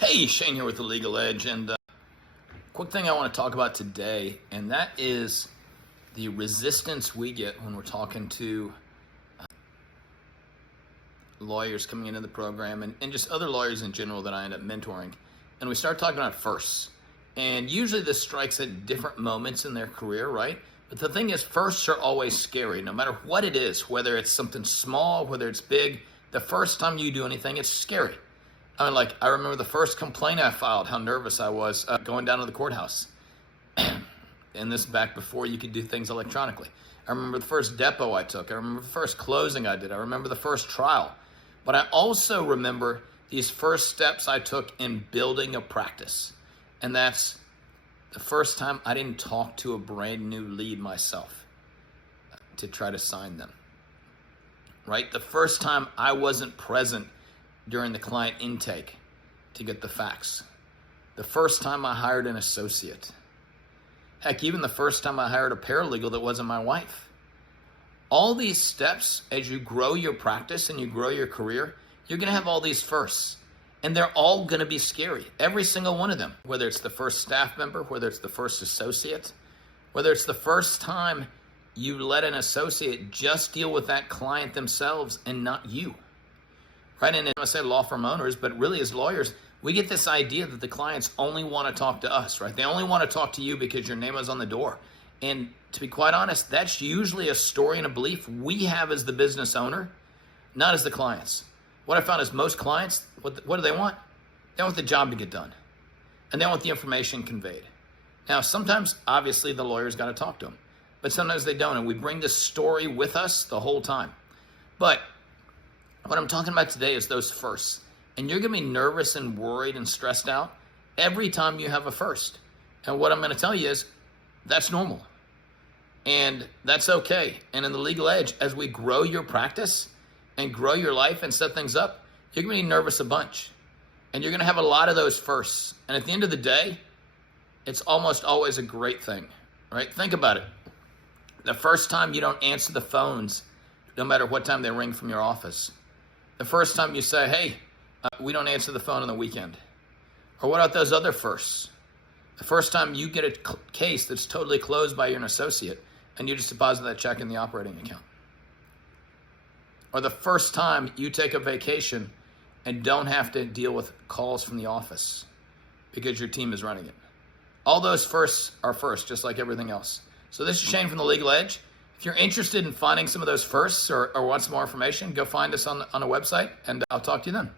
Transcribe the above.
Hey, Shane here with The Legal Edge, and quick thing I want to talk about today, and that is the resistance we get when we're talking to lawyers coming into the program and just other lawyers in general that I end up mentoring. And we start talking about firsts. And usually this strikes at different moments in their career, right? But the thing is, firsts are always scary, no matter what it is, whether it's something small, whether it's big. The first time you do anything, it's scary. I mean, I remember the first complaint I filed, how nervous I was going down to the courthouse. And this back before you could do things electronically. I remember the first depot I took. I remember the first closing I did. I remember the first trial. But I also remember these first steps I took in building a practice. And that's the first time I didn't talk to a brand new lead myself to try to sign them. Right? The first time I wasn't present during the client intake to get the facts. The first time I hired an associate. Heck, even the first time I hired a paralegal that wasn't my wife. All these steps, as you grow your practice and you grow your career, you're going to have all these firsts. And they're all going to be scary. Every single one of them. Whether it's the first staff member, whether it's the first associate, whether it's the first time you let an associate just deal with that client themselves and not you. Right? And I say law firm owners, but really as lawyers, we get this idea that the clients only want to talk to us, right? They only want to talk to you because your name is on the door. And to be quite honest, that's usually a story and a belief we have as the business owner, not as the clients. What I found is most clients, what do they want? They want the job to get done. And they want the information conveyed. Now, sometimes, obviously, the lawyer's got to talk to them. But sometimes they don't. And we bring this story with us the whole time. But what I'm talking about today is those firsts. And you're going to be nervous and worried and stressed out every time you have a first. And what I'm going to tell you is that's normal. And that's okay. And in the Legal Edge, as we grow your practice and grow your life and set things up, you're going to be nervous a bunch. And you're going to have a lot of those firsts. And at the end of the day, it's almost always a great thing, right? Think about it. The first time you don't answer the phones, no matter what time they ring from your office. The first time you say, hey, we don't answer the phone on the weekend. Or what about those other firsts? The first time you get a case that's totally closed by your associate and you just deposit that check in the operating account. Or the first time you take a vacation and don't have to deal with calls from the office because your team is running it. All those firsts are first, just like everything else. So this is Shane from The Legal Edge. If you're interested in finding some of those firsts or want some more information, go find us on a website, and I'll talk to you then.